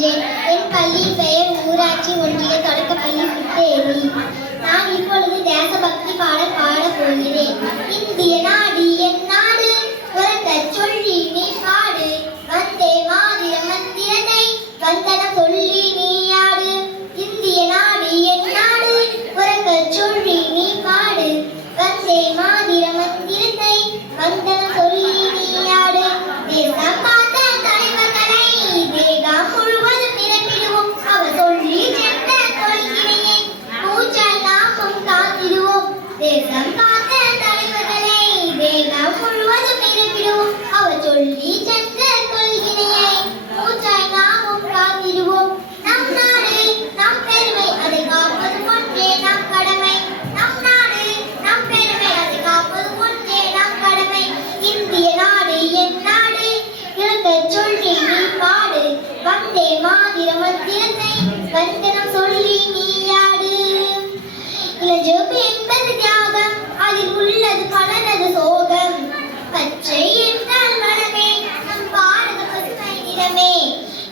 பயின்றேன். என் பள்ளி பெயர் ஊராட்சி ஒன்றிய தொடக்கப்பள்ளி புத்தேரி. நான் இப்பொழுது தேசபக்தி பாடல் பாடப் போகிறேன். இந்திய நாடு என் நாடு, உரக்கச் சொல்லி நீ பாடு. வந்தே மாதிர மந்திரத்தை வந்தனம் சொல்லி நீ ஆடு. இந்திய நாடு என் நாடு, உரக்கச் சொல்லி நீ பாடு. வந்தே மாதிர மந்திரத்தை வந்தனம் சொல்லி நீ ஆடு. தேசம் காத்த தலைவர்களை தேகம் முழுவதும் நிரப்பிடுவோம். அவர் சொல்லி சென்ற கொள்கையை மூச்சால் நாமும் காத்திடுவோம். தேசம் காத்த தலைவர்களை தேகம் முழுவதும் நிரப்பிடுவோம். அவர் சொல்லி சென்ற கொள்கையை மூச்சால் நாமும் காத்திடுவோம். நம் நாடு நம் பெருமை, அதை காப்பது ஒன்றே நம் கடமை. நம் நாடு நம் பெருமை, அதை காப்பது ஒன்றே நம் கடமை. இந்திய நாடு என் நாடு, இழக்கச் சொல்லி நீ பாடு. வந்தே மாதிர மந்திரத்தை வந்தனம் சொல்லி நீ ஆடு. இளஞ்சிவப்பு என்பது தியாகம், அதில் உள்ளது பலனது சோகம். பச்சை என்றால் வளமே, நம் பாரத பசுமை நிறமே.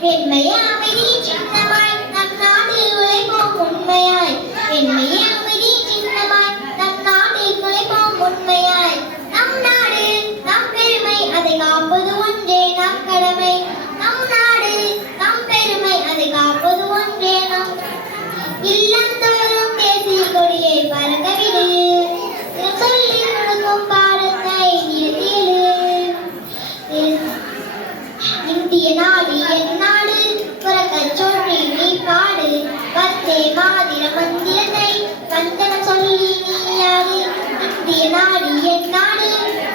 வெண்மைய அமைதி சின்னமாய் நம் நாடு உழைப்போம் உண்மையாய். வெண்மைய அமைதி சின்னமாய் நம் நாடு உழைப்போம் உண்மையாய். நம் நாடு நம் பெருமை, அதை காப்பது ஒன்றே நம் கடமை. நம் நாடு நம் பெருமை, அதை காப்பது ஒன்றே நம். இல்லம் தோறும் தேசிய கொடியை பறக்கவிடு. சொல்லி கொடுக்கும் பாடத்தை நிறுத்திடு. இந்திய நாடு என் நாடு, உரக்கச் சொல்லி நீ பாடு. வந்தே மாதிர மந்திரத்தை வந்தனம் சொல்லி நீ ஆடு. இந்திய நாடு என் நாடு,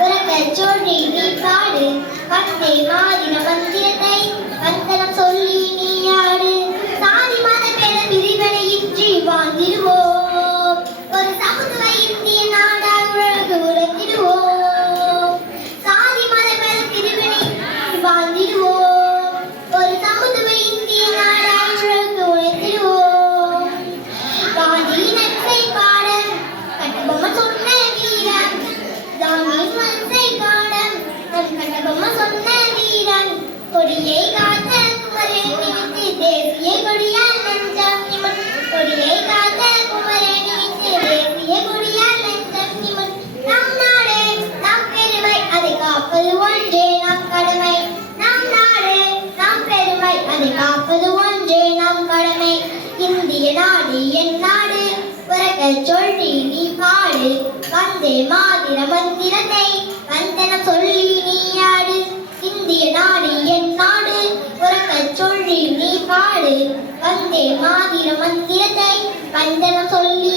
உரக்கச் சொல்லி நீ பாடு. வந்தே மாதிர மந்திரத்தை வந்தனம் சொல்லி நீ ஆடு. சாதி மத பேத பிரிவினையின்றி வாழ்ந்திடுவோம். ஒரு சமத்துவ இந்திய நாடாக உலகு உழைத்திடுவோம். சாதி மத பேத பிரிவினையின்றி வாழ்ந்திடுவோம். ஒரு சமத்துவ இந்திய நாடாக உலகு உழைத்திடுவோம். காந்தியின் நன்மை பாடம் கட்டபொம்ம சொன்ன வீரன். காந்தியின் நன்மை பாடம் கட்டபொம்ம சொன்ன வீரன். கொடியை காத்த குமரன் நிமித்து தேசிய கொடியால் நெஞ்சம் நிமிர். கொடியை காத்த குமரன் நிமித்து தேசிய கொடியால் நெஞ்சம் நிமிர். நம் நாடு நம் பெருமை, அதை காப்பது ஒன்றே நம் கடமை. நம் நாடு நம் பெருமை, அதை காப்பது ஒன்றே நம் கடமை. இந்திய நாடு என் நாடு, உரக்கச் சொல்லி நீ பாடு. வந்தே மாதிர மந்திரத்தை வந்தனம் சொல்லி நீ ஆடு. இந்திய நாடு என் நாடு, உரக்கச் சொல்லி நீ பாடு. வந்தே மாதிர மந்திரத்தை வந்தனம் சொல்லி